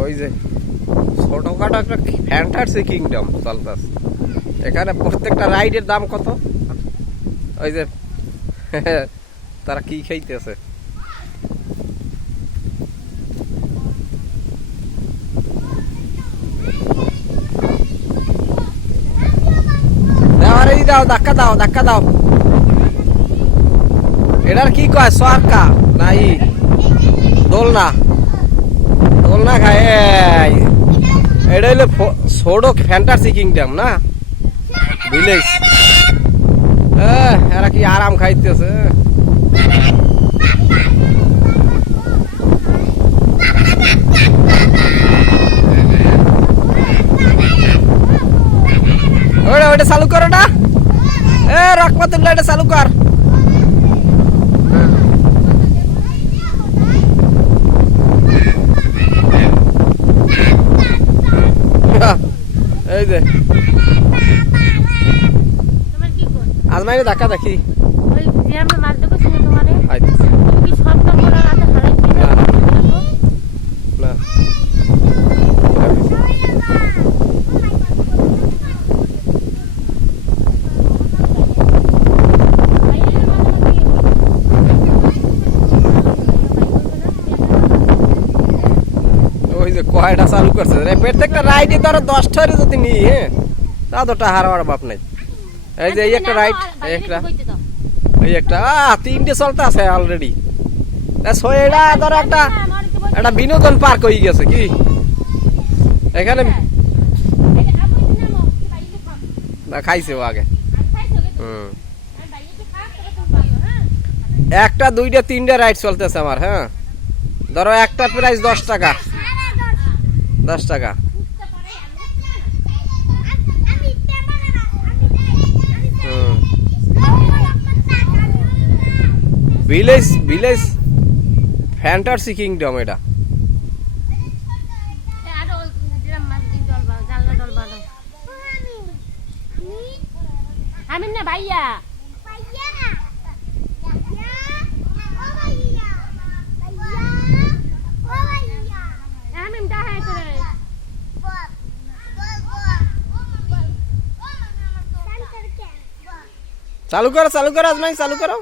ওই যে ছোটখাটো একটা ফ্যান্টাসি কিংডম চলতেছে এখানে। প্রত্যেকটা রাইডের দাম কত? ওই যে তারা কি খাইতেছে। দাও ধাক্কা দাও, ধাক্কা দাও। এটার কি কয়, সরকা নাই দোলনা? দোলনা খায়। এটা হইলো ছোট ফ্যান্টাসি কিংডম না, ভিলেজ। এরা কি আরাম খাইতেছে। ওটা চালু কর, ওটা রকমাতুল্লাহ, এটা চালু কর। এই যে আজমাইনে ধাক্কা দেখি। না ওই যে কয়টা চালু করছে, প্রত্যেকটা রাইডে ধরো 10টা যদি নিই, হ্যাঁ তা তো টাহার বাপ নাই। এই যে এই একটা রাইড, এই একটা 3টে চলতে আছে অলরেডি। এটা ধরো একটা বিনোদন পার্ক হয়ে গেছে কি এখানে। না খাইছে ও আগে। একটা 2টা 3টে রাইড চলতেছে আমার। হ্যাঁ ধরো একটা প্রাইস 10 টাকা, 10 টাকা। ভিলেজ ভিলেজ ফ্যান্টাসি কিংডম এটা। আমি না ভাইয়া চালু করো, চালু করো আজমাই, চালু করো।